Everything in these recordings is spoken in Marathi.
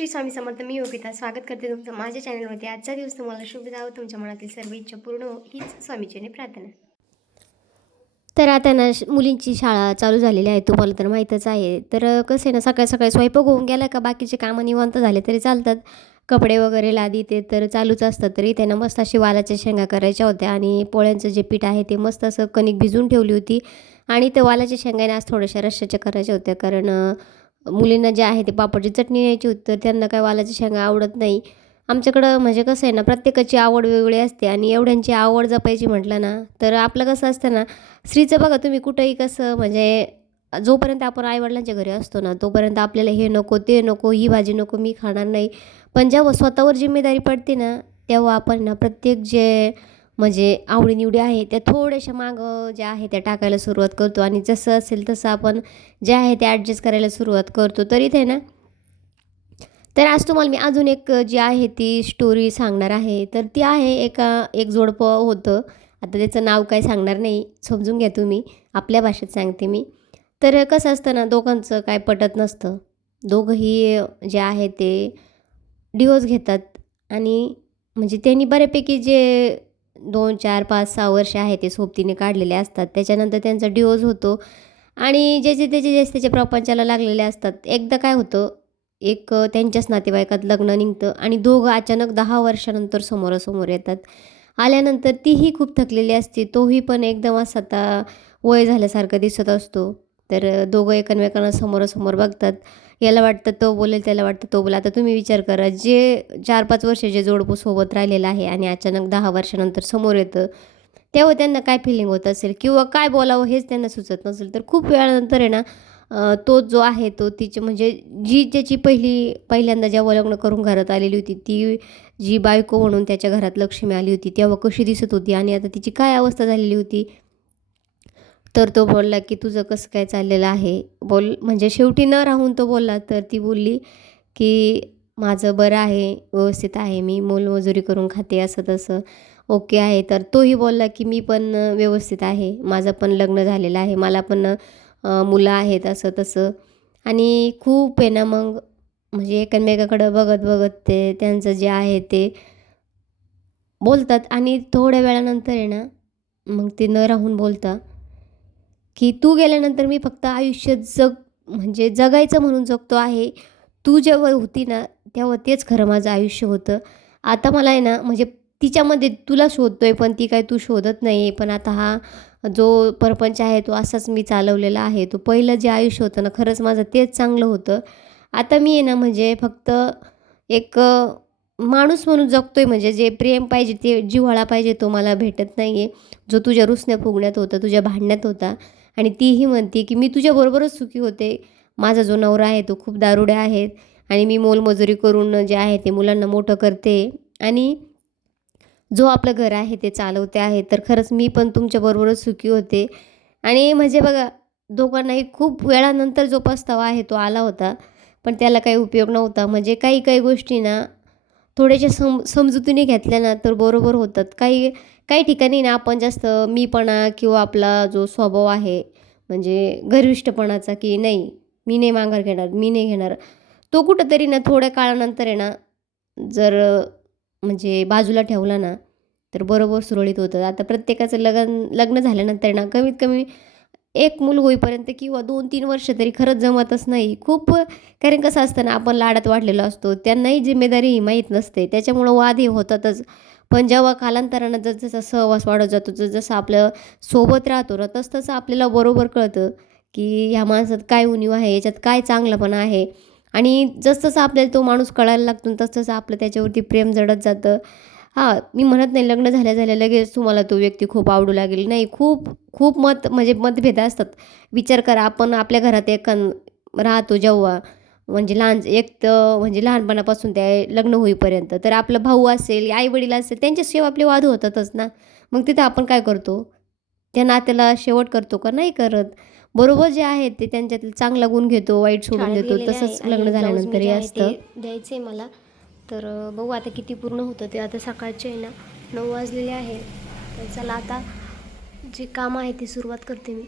श्री स्वामी समर्थ मी योगिता. स्वागत करते तुमचं माझ्या चॅनलमध्ये आजचा दिवस तुम्हाला शुभ जावं. तुमच्या मनातील सर्व इच्छा पूर्ण हो. हीच स्वामीचीने प्रार्थना. तर आता ना मुलींची शाळा चालू झालेली आहे. तुम्हाला तर माहीतच आहे. तर कसं आहे ना सकाळी सकाळी स्वयंपाक होऊन गेला का बाकीचे कामं निवांत झाले तरी चालतात. कपडे वगैरे लादी ते तर चालूच असतात. तरी त्यांना मस्त अशी वालाच्या शेंगा करायच्या होत्या आणि पोळ्यांचं जे पीठ आहे ते मस्त असं कणिक भिजून ठेवली होती. आणि त्या वालाच्या शेंगाने आज थोड्याशा रश्श्याच्या करायच्या होत्या. कारण मुलींना जे आहे ते पापडची चटणी न्यायची होती तर त्यांना काय वालाच्या शेंगा आवडत नाही. आमच्याकडं म्हणजे कसं आहे ना प्रत्येकाची आवड वेगवेगळी असते आणि एवढ्यांची आवड जपायची म्हटलं ना तर आपलं कसं असतं ना स्त्रीचं बघा तुम्ही कुठंही कसं म्हणजे जोपर्यंत आपण आईवडिलांच्या घरी असतो ना तोपर्यंत आपल्याला हे नको ते नको ही भाजी नको मी खाणार नाही. पण जेव्हा स्वतःवर जिम्मेदारी पडते ना तेव्हा आपण ना प्रत्येक जे म्हणजे आवडीनिवडी आहे त्या थोड्याशा मागं ज्या आहे त्या टाकायला सुरुवात करतो. आणि जसं असेल तसं आपण जे आहे ते ॲडजस्ट करायला सुरुवात करतो. तर इथे ना? तर आज तुम्हाला मी अजून एक जी आहे ती स्टोरी सांगणार आहे. तर ती आहे एका एक जोडपं होतं. आता त्याचं नाव काय सांगणार नाही. समजून घ्या तुम्ही. आपल्या भाषेत सांगते मी. तर कसं असतं ना दोघांचं काय पटत नसतं. दोघंही जे आहे ते डिवोर्स घेतात. आणि म्हणजे त्यांनी बऱ्यापैकी जे दोन चार पाच सहा वर्ष आहे ते सोबतीने काढलेले असतात. त्याच्यानंतर त्यांचा डिओज होतो. आणि ज्याचे त्याचे जे त्याच्या प्रपंचाला लागलेले असतात एकदा काय होतं एक त्यांच्याच नातेवाईकात लग्न निघतं आणि दोघं अचानक दहा वर्षानंतर समोरासमोर येतात. आल्यानंतर तीही खूप थकलेली असते. तोही पण एकदम असं आता वय झाल्यासारखं दिसत असतो. तर दोघं एकमेकांना समोरासमोर बघतात. याला वाटतं तो बोलेल त्याला वाटतं तो बोला आता तुम्ही विचार करा जे चार पाच वर्ष जे जोडपं सोबत राहिलेलं आहे आणि अचानक दहा वर्षानंतर समोर येतं तेव्हा त्यांना काय फिलिंग होत असेल? किंवा काय बोलावं हेच त्यांना सुचत नसेल. तर खूप वेळानंतर आहे ना तो जो आहे तो तिचे म्हणजे जी त्याची पहिली पहिल्यांदा जेव्हा लग्न करून घरात आलेली होती ती जी बायको म्हणून त्याच्या घरात लक्ष्मी आली होती तेव्हा कशी दिसत होती आणि आता तिची काय अवस्था झालेली होती? तर तो बोलला की तुझं कसं काय चाललेलं आहे? बोल म्हणजे शेवटी न राहून तो बोलला तर ती बोलली की माझं बरं आहे व्यवस्थित आहे मी मोलमजुरी करून खाते असं तसं ओके आहे. तर तोही बोलला की मी पण व्यवस्थित आहे माझं पण लग्न झालेलं आहे मला पण मुलं आहेत असं तसं. आणि खूप आहे ना मग म्हणजे एकमेकाकडं बघत बघत ते त्यांचं जे आहे ते बोलतात. आणि थोड्या वेळानंतर आहे ना मग ते न राहून बोलता की तू गेल्यानंतर मी फक्त आयुष्य जग म्हणजे जगायचं म्हणून जगतो आहे. तू जेव्हा होती ना तेव्हा तेच खरं माझं आयुष्य होतं. आता मला आहे ना म्हणजे तिच्यामध्ये तुला शोधतो आहे पण ती काय तू शोधत नाही आहे पण आता हा जो परपंच आहे तो असाच मी चालवलेला आहे. तो पहिलं जे आयुष्य होतं ना खरंच माझं तेच चांगलं होतं. आता मी आहे ना म्हणजे फक्त एक माणूस म्हणून जगतोय म्हणजे जे प्रेम पाहिजे ते जिव्हाळा पाहिजे तो मला भेटत नाही आहे जो तुझ्या रुसण्या फुगण्यात होता तुझ्या भांडण्यात होता आणि तीही म्हणते की मी तुझ्याबरोबरच सुखी होते. माझा जो नवरा आहे तो खूप दारुड्या आहेत आणि मी मोलमजुरी करून जे आहे ते मुलांना मोठं करते. आणि जो आपलं घर आहे ते चालवते आहे तर खरंच मी पण तुमच्याबरोबरच सुखी होते. आणि म्हणजे बघा दोघांनाही खूप वेळानंतर जो पस्तावा आहे तो आला होता पण त्याला काही उपयोग नव्हता. म्हणजे काही काही गोष्टी ना थोड्याशा सम समजुतीने घेतल्या ना तर बरोबर होतात. काही काही ठिकाणी ना आपण जास्त मीपणा किंवा आपला जो स्वभाव आहे म्हणजे गर्विष्ठपणाचा की नाही मी नाही माघार घेणार मी नाही घेणार तो कुठंतरी ना थोड्या काळानंतर आहे ना जर म्हणजे बाजूला ठेवला ना तर बरोबर सुरळीत होतं. आता प्रत्येकाचं लग्न लग्न झाल्यानंतर ना कमीत कमी एक मूल होईपर्यंत किंवा दोन तीन वर्ष तरी खरंच जमतच नाही. खूप कारण कसं असतं ना आपण लाडात वाढलेलो असतो त्यांनाही जिम्मेदारी ही माहीत नसते त्याच्यामुळं वाद हे होतातच. पण जेव्हा कालांतरानं जसजसा सहवास वाढत जातो जसं आपलं सोबत राहतो ना तसतसं आपल्याला बरोबर कळतं की ह्या माणसात काय उणीव आहे याच्यात काय चांगलंपणा आहे. आणि जसजसं आपल्याला तो माणूस कळायला लागतो तसतसं आपलं त्याच्यावरती प्रेम जडत जातं. हां मी म्हणत नाही लग्न झाल्या झाल्या लगेच तुम्हाला तो व्यक्ती खूप आवडू लागेल. नाही खूप खूप मत म्हणजे मतभेद असतात. विचार करा आपण आपल्या घरात एक राहतो जेव्हा. म्हणजे लहान एक तर म्हणजे लहानपणापासून ते लग्न होईपर्यंत. तर आपला भाऊ असेल आई वडील असेल त्यांच्याशिवाय आपले वाद होतातच ना. मग तिथं आपण काय करतो? त्या नात्याला शेवट करतो का? नाही करत. बरोबर जे आहे ते त्यांच्यातले चांगला गुण घेतो वाईट सोडून देतो. तसंच लग्न झाल्यानंतर ब्लाऊज हे जे आहे असतं. द्यायचं आहे मला. तर बघू आता किती पूर्ण होतं ते. आता सकाळचे आहे ना नऊ वाजलेले आहे. तर चला आता जे काम आहे ते सुरुवात करते मी.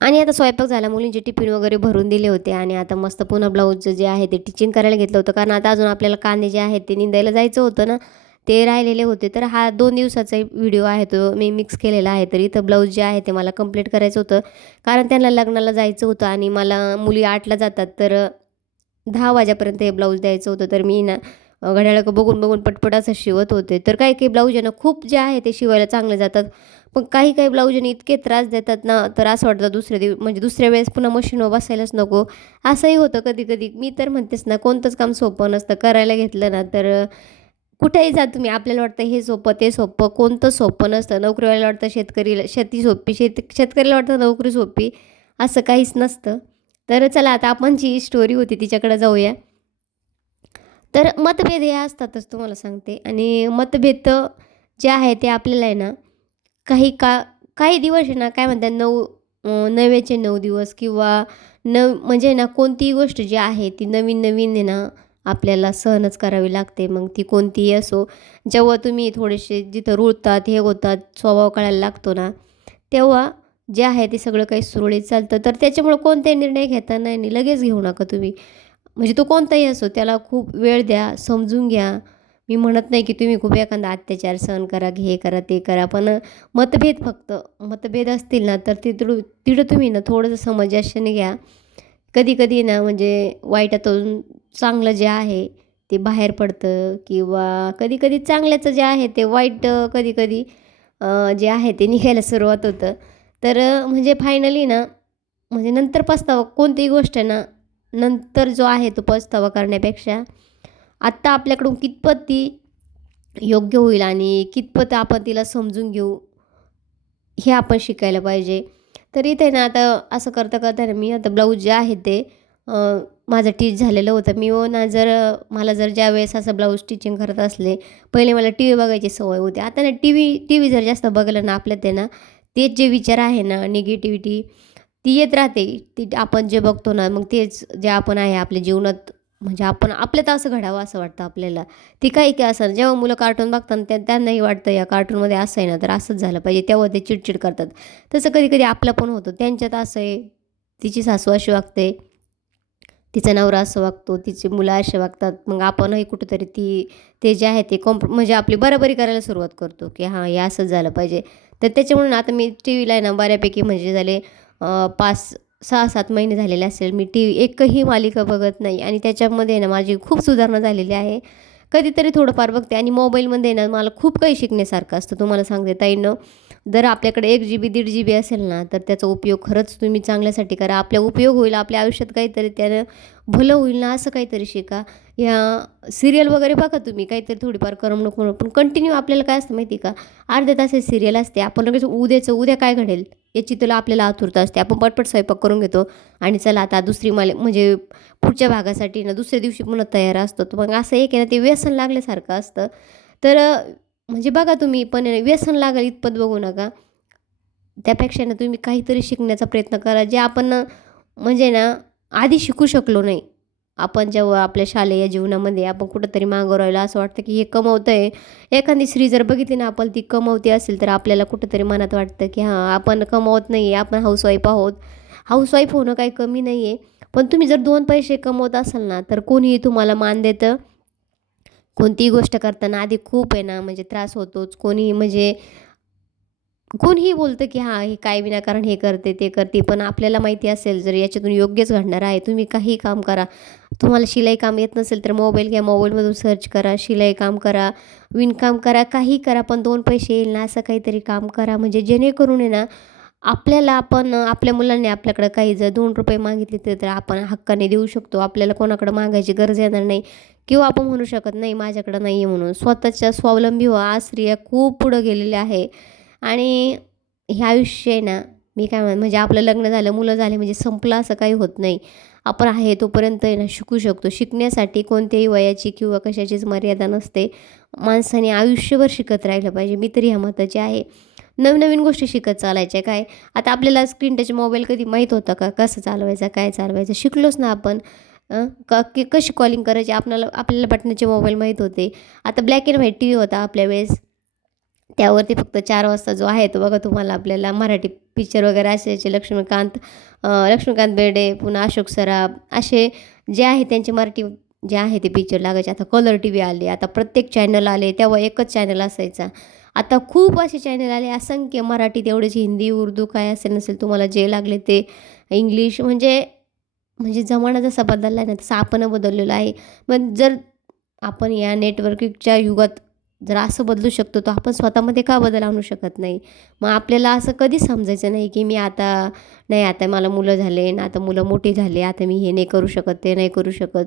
आणि आता स्वयंपाक झाला मुलींचे टिफिन वगैरे भरून दिले होते आणि आता मस्त पुन्हा ब्लाऊजचं जे आहे ते टिचिंग करायला घेतलं होतं. कारण आता अजून आपल्याला कांदे जे आहेत ते निंदायला जायचं होतं ना ते राहिलेले होते. तर हा दोन दिवसाचा व्हिडिओ आहे तो मी मिक्स केलेला आहे. तर इथं ब्लाऊज जे आहे ते मला कंप्लीट करायचं होतं. कारण त्यांना लग्नाला जायचं होतं आणि मला मुली आठला जातात तर दहा वाजेपर्यंत हे ब्लाऊज द्यायचं होतं. तर मी ना घड्याळं बघून बघून पटपट असं शिवत होते. तर काही काही ब्लाऊज आहे ना खूप जे आहे ते शिवायला चांगले जातात. पण काही काही ब्लाऊजने इतके त्रास देतात ना तर असं वाटतं दुसऱ्या दिव म्हणजे दुसऱ्या वेळेस पुन्हा मशीनवर बसायलाच नको. असंही होतं कधी कधी मी तर म्हणतेच ना कोणतंच काम सोपं नसतं. करायला घेतलं ना तर कुठेही जा तुम्ही. आपल्याला वाटतं हे सोपं ते सोपं. कोणतं सोपं नसतं. नोकरीवाल्याला वाटतं शेतकरीला शेती सोपी. शेत शेतकरीला वाटतं नोकरी सोपी. असं काहीच नसतं. तर चला आता आपण जी स्टोरी होती तिच्याकडे जाऊया. तर मतभेद हे असतातच तुम्हाला सांगते. आणि मतभेद जे आहे ते आपल्याला आहे ना काही का काही दिवस आहे ना काय म्हणतात नऊ नव्याचे नऊ दिवस किंवा नव म्हणजे ना कोणतीही गोष्ट जी आहे ती नवीन नवीन आहे ना आपल्याला सहनच करावी लागते. मग ती कोणतीही असो जेव्हा तुम्ही थोडेसे जिथं रुळतात हे होतात स्वभाव कळायला लागतो ना तेव्हा जे आहे ते सगळं काही सुरळीत चालतं. तर त्याच्यामुळं कोणताही निर्णय घेताना नाही लगेच घेऊ नका तुम्ही. म्हणजे तो कोणताही असो त्याला खूप वेळ द्या समजून घ्या. मी म्हणत नाही की तुम्ही खूप एखादा अत्याचार सहन करा की हे करा ते करा पण मतभेद फक्त मतभेद असतील ना तर तिथं तिथं तुम्ही ना थोडंसं समजशाने घ्या. कधी कधी ना म्हणजे वाईटातून चांगलं जे आहे ते बाहेर पडतं किंवा कधी कधी चांगल्याचं जे आहे ते वाईट कधी कधी जे आहे ते निघायला सुरुवात होतं. तर म्हणजे फायनली ना म्हणजे नंतर पस्तावा कोणतीही गोष्ट आहे ना नंतर जो आहे तो पस्तावा करण्यापेक्षा आत्ता आपल्याकडून कितपत ती योग्य होईल आणि कितपत आपण तिला समजून घेऊ हे आपण शिकायला पाहिजे. तर इथे ना आता असं करता करता ना मी आता ब्लाऊज जे आहे ते माझं टीच झालेलं होतं. मी हो ना जर मला जर ज्या वेळेस असं ब्लाऊज स्टिचिंग करत असले पहिले मला टी व्ही बघायची सवय होती. आता ना टी व्ही टी व्ही जर जास्त बघलं ना आपल्यात आहे ना तेच जे विचार आहे ना निगेटिव्हिटी ती येत राहते. ती आपण जे बघतो ना मग तेच जे आपण आहे आपल्या जीवनात म्हणजे आपण आपल्यात असं घडावं असं वाटतं आपल्याला. ती काही काय असं जेव्हा मुलं कार्टून बघतात त्या त्यांनाही वाटतं या कार्टूनमध्ये असं आहे ना तर असंच झालं पाहिजे तेव्हा ते चिडचिड करतात. तसं कधी कधी आपलं पण होतं त्यांच्यात असं आहे तिची सासू अशी वागते तिचा नवरा असं वागतो तिची मुलं असे वागतात मग आपणही कुठंतरी ती ते जे आहे ते कॉम्प म्हणजे आपली बराबरी करायला सुरुवात करतो की हां हे असंच झालं पाहिजे. तर त्याच्यामुळे आता मी टी व्हीला आहे ना बऱ्यापैकी म्हणजे झाले पाच सहा सात महिने झालेले असेल मी टी व्ही एकही मालिका बघत नाही आणि त्याच्यामध्ये ना माझी खूप सुधारणा झालेली आहे. कधीतरी थोडंफार बघते आणि मोबाईलमध्ये ना मला खूप काही शिकण्यासारखं असतं. तुम्हाला सांगते ताईनं जर आपल्याकडे एक जी बी दीड जी बी असेल ना तर त्याचा उपयोग खरंच तुम्ही चांगल्यासाठी करा. आपल्या उपयोग होईल आपल्या आयुष्यात काहीतरी त्यानं भलं होईल ना असं काहीतरी शिका. या सिरियल वगैरे बघा तुम्ही काहीतरी थोडीफार करमणूक म्हणून. पण कंटिन्यू आपल्याला काय असतं माहिती का? अर्ध्या तासाची सिरियल असते. आपण लगेच उद्याचं उद्या काय घडेल? याची तुला आपल्याला आतुरता असते. आपण पटपट स्वयंपाक करून घेतो. आणि चला आता दुसरी माले म्हणजे पुढच्या भागासाठी ना दुसऱ्या दिवशी पुन्हा तयार असतो. तर मग असं एक आहे ना ते व्यसन लागल्यासारखं असतं. तर म्हणजे बघा तुम्ही पण व्यसन लागेल इतपत बघू नका. त्यापेक्षा ना तुम्ही काहीतरी शिकण्याचा प्रयत्न करा. जे आपण म्हणजे ना आधी शिकू शकलो नाही. आपण जेव्हा आपल्या शालेय जीवनामध्ये आपण कुठंतरी मागं राहिलो असं वाटतं की हे कमवतं आहे एखादी स्त्री जर बघितली ना आपण ती कमवती असेल तर आपल्याला कुठंतरी मनात वाटतं की हां आपण कमवत नाही आहे आपण हाऊसवाईफ आहोत. हाऊसवाईफ होणं काही कमी नाही आहे पण तुम्ही जर दोन पैसे कमवत असाल ना तर कोणीही तुम्हाला मान देतं. कोणतीही गोष्ट करताना आधी खूप आहे ना म्हणजे त्रास होतोच. कोणीही म्हणजे कोणीही बोलतं की हां हे काय विनाकारण हे करते ते करते पण आपल्याला माहिती असेल जर याच्यातून योग्यच घडणार आहे तुम्ही काही काम करा. तुम्हाला शिलाई काम येत नसेल तर मोबाईल घ्या मोबाईलमधून सर्च करा शिलाई काम करा विणकाम करा काही करा पण दोन पैसे येईल ना असं काहीतरी काम करा. म्हणजे जेणेकरून आहे ना आपल्याला आपण आपल्या मुलांनी आपल्याकडं काही जर दोन रुपये मागितले तर आपण हक्काने देऊ शकतो. आपल्याला कोणाकडं मागायची गरज येणार नाही. किंवा आपण म्हणू शकत नाही माझ्याकडं नाही आहे म्हणून. स्वतःच्या स्वावलंबी व्हा आज स्त्रिया खूप पुढं गेलेल्या आहे. आणि हे आयुष्य आहे ना मी काय म्हण म्हणजे आपलं लग्न झालं मुलं झाले म्हणजे संपलं असं काही होत नाही. आपण आहे तोपर्यंत आहे ना शिकू शकतो. शिकण्यासाठी कोणत्याही वयाची किंवा कशाचीच मर्यादा नसते. माणसाने आयुष्यभर शिकत राहिलं पाहिजे. मी तरी ह्या मताची आहे. नवनवीन गोष्टी शिकत चालायच्या काय? आता आपल्याला स्क्रीन टच मोबाईल कधी माहीत होतं का? कसं चालवायचं काय चालवायचं? शिकलोच ना आपण. क की कशी कॉलिंग करायची? आपल्याला आपल्याला बटनाचे मोबाईल माहीत होते. आता black and white T V होता आपल्या वेळेस. त्यावरती फक्त चार वाजता जो आहे तो बघा तुम्हाला आपल्याला मराठी पिक्चर वगैरे असायचे लक्ष्मीकांत लक्ष्मीकांत बेर्डे पुन्हा अशोक सराफ असे जे आहे त्यांचे मराठी जे आहे ते पिक्चर लागायचे. आता कलर टी व्ही आले आता प्रत्येक चॅनल आले तेव्हा एकच चॅनल असायचा. आता खूप असे चॅनल आले असंख्य मराठी तेवढेच हिंदी उर्दू काय असेल नसेल तुम्हाला जे लागले ते इंग्लिश म्हणजे म्हणजे जमाना जसा बदलला आहे ना तसा आपण बदललेलो आहे. मग जर आपण या नेटवर्किंगच्या युगात जर असं बदलू शकतो तर आपण स्वतःमध्ये का बदल आणू शकत नाही? मग आपल्याला असं कधीच समजायचं नाही की मी आता नाही आता मला मुलं झाले ना आता मुलं मोठी झाले आता मी हे नाही करू शकत ते नाही करू शकत.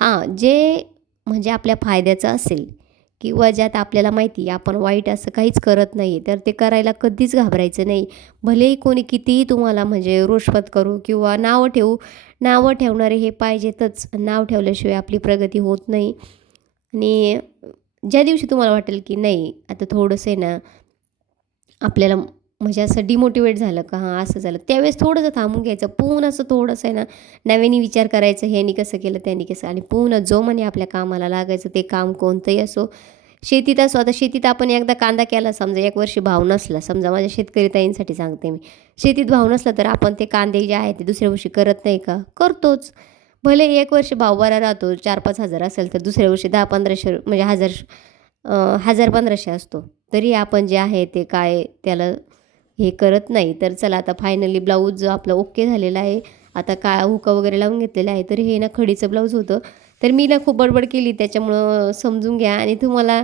हां जे म्हणजे आपल्या फायद्याचं असेल किंवा ज्यात आपल्याला माहिती आहे आपण वाईट असं काहीच करत नाही तर ते करायला कधीच घाबरायचं नाही. भलेही कोणी कितीही तुम्हाला म्हणजे रोषपत करू किंवा नावं ठेवू नावं ठेवणारे हे पाहिजेतच. नाव ठेवल्याशिवाय आपली प्रगती होत नाही. आणि ज्या दिवशी तुम्हाला वाटेल की नाही आता थोडंसं आहे ना आपल्याला म्हणजे असं डिमोटिवेट झालं का हां असं झालं त्यावेळेस थोडंसं थांबून घ्यायचं. पुन्हा असं थोडंसं आहे ना नव्याने विचार करायचं ह्यानी कसं केलं त्यांनी कसं आणि पुन्हा जो म्हणे आपल्या कामाला लागायचं ते काम कोणतंही असो शेतीत असो आता शेतीत आपण एकदा कांदा केला समजा एक वर्षी भाव नसला समजा माझ्या शेतकरी ताईंसाठी सांगते मी शेतीत भाव नसला तर आपण ते कांदे जे आहे ते दुसऱ्या वर्षी करत नाही का? करतोच. भले एक वर्ष भाव राहतो चार पाच हजार असेल तर दुसऱ्या वर्षी दहा पंधराशे म्हणजे हजार हजार पंधराशे असतो. तरी आपण जे आहे ते काय त्याला हे करत नाही. तर चला आता फायनली ब्लाऊज जो आपला ओके झालेला आहे आता काय हुका वगैरे लावून घेतलेला आहे तर हे ना खडीचं ब्लाऊज होतं. तर मी ना खूप बडबड केली त्याच्यामुळं समजून घ्या. आणि तुम्हाला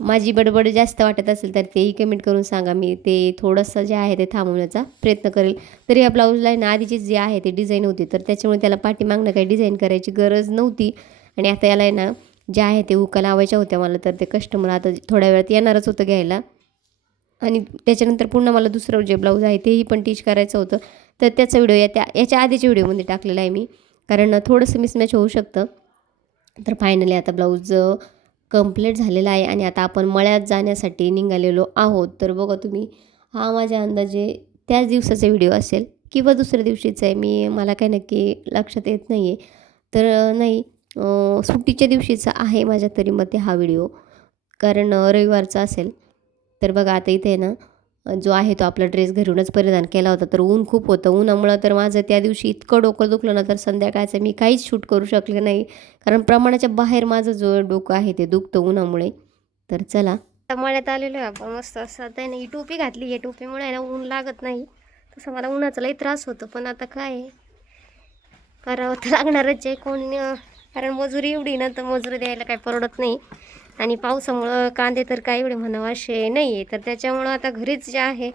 माझी बडबड जास्त वाटत असेल तर तेही कमेंट करून सांगा. मी ते थोडंसं जे आहे ते थांबवण्याचा प्रयत्न करेल. तर या ब्लाऊजला आहे ना आधीची जे आहे ते डिझाईन होती. तर त्याच्यामुळे त्याला पाठीमागनं काही डिझाईन करायची गरज नव्हती. आणि आता याला आहे ना जे आहे ते उका लावायच्या होत्या मला. तर ते कस्टमर आता थोड्या वेळात येणारच होतं घ्यायला. आणि त्याच्यानंतर पुन्हा मला दुसरं जे ब्लाऊज आहे तेही पण टीच करायचं होतं. तर त्याचा व्हिडिओ या त्या याच्या आधीच्या व्हिडिओमध्ये टाकलेला आहे मी. कारण थोडंसं मिसमॅच होऊ शकतं. तर फायनली आता ब्लाऊज कंप्लीट झालेला आहे आणि आता आपण मळ्यात जाण्यासाठी निघालेलो आहोत. तर बघा तुम्ही हा माझ्या अंदाजे त्याच दिवसाचा व्हिडिओ असेल किंवा दुसऱ्या दिवशीचा आहे. मी मला काही नक्की लक्षात येत नाही आहे तर नाही सुट्टीच्या दिवशीचा आहे माझ्या तरी मते हा व्हिडिओ कारण रविवारचा असेल. तर बघा आता इथे ना जो आहे तो आपला ड्रेस घरूनच परिधान केला होता. तर ऊन खूप होतं. उन्हामुळं तर माझं त्या दिवशी इतकं डोकं दुखलं ना तर संध्याकाळचं मी काहीच शूट करू शकले नाही. कारण प्रमाणाच्या बाहेर माझं जो डोकं आहे ते दुखतं उन्हामुळे. तर चला. मळ्यात आलेलो आहे आपण. मस्त असं आता आहे ना ही टोपी घातली. आहे टोपीमुळे ना ऊन लागत नाही. तसं मला उन्हाचा लई त्रास होतो. पण आता काय करावं तर लागणारच आहे. कोण कारण मजुरी एवढी ना तर मजुरी द्यायला काही परवडत नाही. आणि पावसामुळं कांदे तर काय एवढे म्हणावं असे नाही आहे तर त्याच्यामुळं आता घरीच जे आहे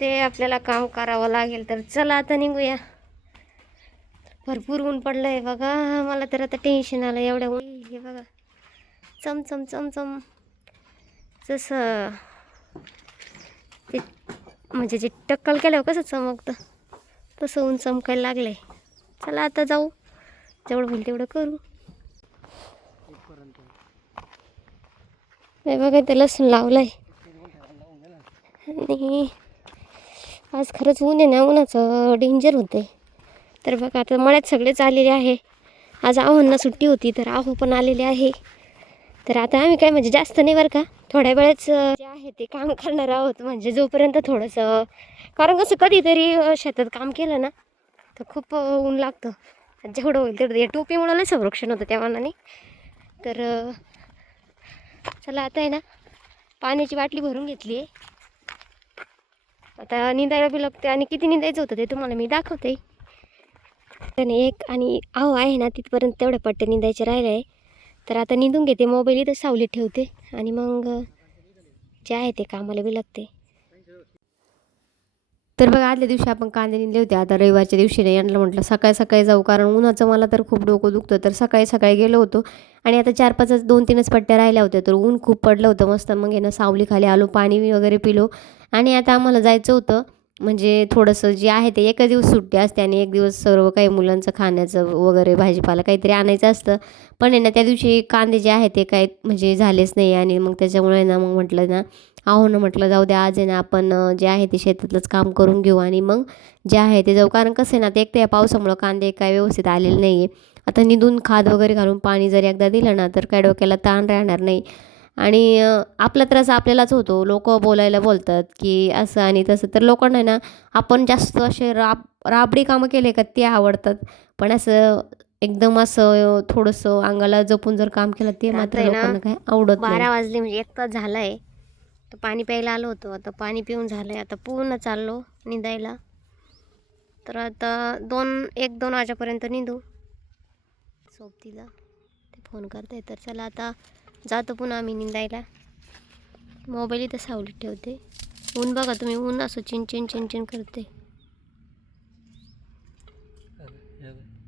ते आपल्याला काम करावं लागेल. तर चला आता निघूया. भरपूर ऊन पडलं आहे बघा. मला तर आता टेन्शन आलं एवढ्या ऊन हे बघा. चमचम चमचम. जसं ते म्हणजे जे टक्कल केल्यावर कसं चमकतं? तसं ऊन चमकायला लागलं आहे चला आता जाऊ. जेवढं होईल तेवढं करू. हे बघा ते लसूण लावलंय. आणि आज खरंच ऊन आहे ना उन्हाचं डेंजर होतंय. तर बघा आता मळ्यात सगळेच आलेले आहे. आज आव्हांना सुट्टी होती तर आहो पण आलेले आहे. तर आता आम्ही काय म्हणजे जास्त नाही बरं का? थोड्या वेळेच जे आहे ते काम करणार आहोत. म्हणजे जोपर्यंत थोडंसं कारण कसं कधीतरी शेतात काम केलं ना तर खूप ऊन लागतं. जेवढं होईल तेवढं. या टोपीमुळं लय संरक्षण होतं त्या मानाने तर चला आता आहे ना पाण्याची बाटली भरून घेतली आहे. आता निंदायला बी लागते आणि किती निंदायचं होतं ते तुम्हाला मी दाखवते. आणि एक आणि आहो आहे ना तिथपर्यंत तेवढ्या पट्ट्या निंदायचे राहिले आहे. तर आता निंदून घेते मोबाईल इथं सावलीत ठेवते. आणि मग जे आहे ते कामाला बी लागते तर बघा आदल्या दिवशी आपण कांदे निघले होते. आता रविवारच्या दिवशी नाही यांना म्हटलं. सकाळी सकाळी जाऊ कारण उन्हाचं मला तर खूप डोकं दुखतं. तर सकाळी सकाळी गेलो होतो. आणि आता चार पाचच दोन तीनच पट्ट्या राहिल्या होत्या. तर ऊन खूप पडलं होतं मस्त. मग आहे ना सावलीखाली आलो पाणी वगैरे पिलो. आणि आता आम्हाला जायचं होतं. म्हणजे थोडंसं जे आहे ते एका दिवस सुट्टी असते आणि एक दिवस सर्व काही मुलांचं खाण्याचं वगैरे भाजीपाला काहीतरी आणायचं असतं. पण आहे ना त्या दिवशी कांदे जे आहे ते काय म्हणजे झालेच नाही. आणि मग त्याच्यामुळे ना मग म्हटलं ना आहो ना म्हटलं जाऊ द्या आज आहे ना आपण जे आहे ते शेतातलंच काम करून घेऊ आणि मग जे आहे ते जाऊ. कारण कसं आहे ना ते एक तर या पावसामुळं कांदे काय व्यवस्थित आलेले नाही आहे आता निधून खाद वगैरे घालून पाणी जर एकदा दिलं ना तर काय डोक्याला ताण राहणार नाही. आणि आपला त्रास आपल्यालाच होतो. लोक बोलायला बोलतात की असं आणि तसं. तर लोकांना ना आपण जास्त असे राब राबडी कामं केले का ते आवडतात. पण असं एकदम असं थोडंसं अंगाला जपून जर काम केलं ते तर मात्र काय आवडत बारा वाजले म्हणजे एक तास झाला आहे तर पाणी प्यायला आलो होतो. आता पाणी पिऊन झालं आहे आता पूर्ण चाललो निंदायला. तर आता दोन एक दोन वाजेपर्यंत निंदू. सोबतीला ते फोन करते तर चला आता जातो पुन्हा आम्ही निंदायला. मोबाईल इथं सावलीत ठेवते. ऊन बघा तुम्ही. ऊन असं चिनचिन चिनचिन करते.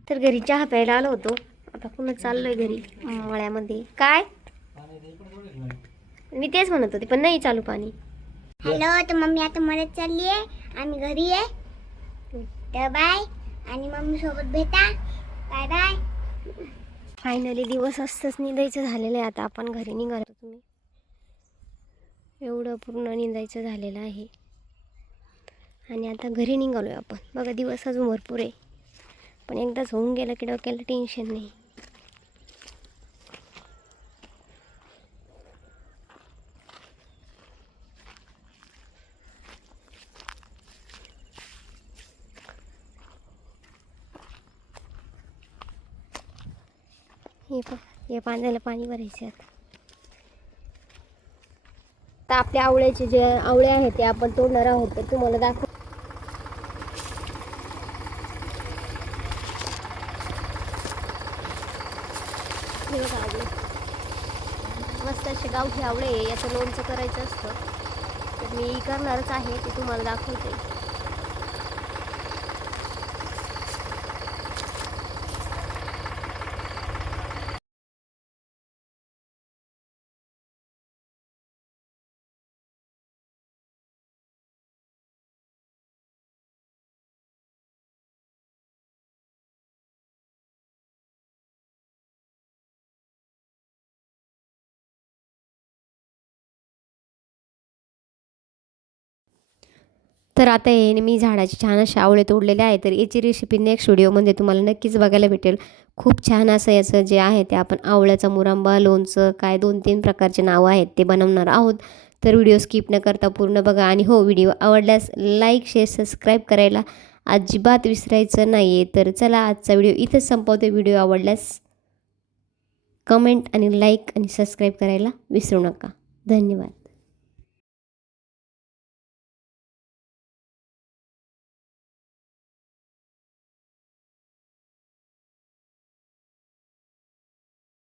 तर घरी चहा प्यायला आलो होतो. आता पुन्हा चाललोय घरी. मळ्यामध्ये. काय? मी तेच म्हणत होते पण नाही चालू पाणी. हॅलो तर मम्मी आता मदत चालली आहे. आम्ही घरी आहे. तर बाय. आणि मम्मी सोबत भेटा. Bye bye. फायनली दिवस असतंच निंदायचं झालेलं आहे. आता आपण घरी निघालो तुम्ही. एवढं पूर्ण निंदायचं झालेलं आहे. आणि आता घरी निघालो आहे आपण. बघा दिवस अजून भरपूर आहे. पण एकदाच होऊन गेलं की डोक्याला टेन्शन नाही. हे पाण्याला पाणी भरायचे आता. आता आपल्या आवळ्याचे जे आवळे आहेत ते आपण तोडणार आहोत तर तुम्हाला दाखव मस्त असे गावठी आवळे आहे. याचं लोणचं करायचं असतं. तर मी करणारच आहे ते तुम्हाला दाखवते. तर आता हे मी झाडाची छान असे आवळे तोडलेले आहे तर याची रेसिपी नेक्स्ट व्हिडिओमध्ये तुम्हाला नक्कीच बघायला भेटेल. खूप छान असं याचं जे आहे ते आपण आवळ्याचा मुरांबा लोणचं काय दोन तीन प्रकारचे नावं आहेत ते बनवणार आहोत. तर व्हिडिओ स्किप न करता पूर्ण बघा आणि हो व्हिडिओ आवडल्यास लाईक शेअर सबस्क्राईब करायला अजिबात विसरायचं नाही आहे तर चला आजचा व्हिडिओ इथंच संपवते. व्हिडिओ आवडल्यास कमेंट आणि लाईक आणि सबस्क्राईब करायला विसरू नका. धन्यवाद.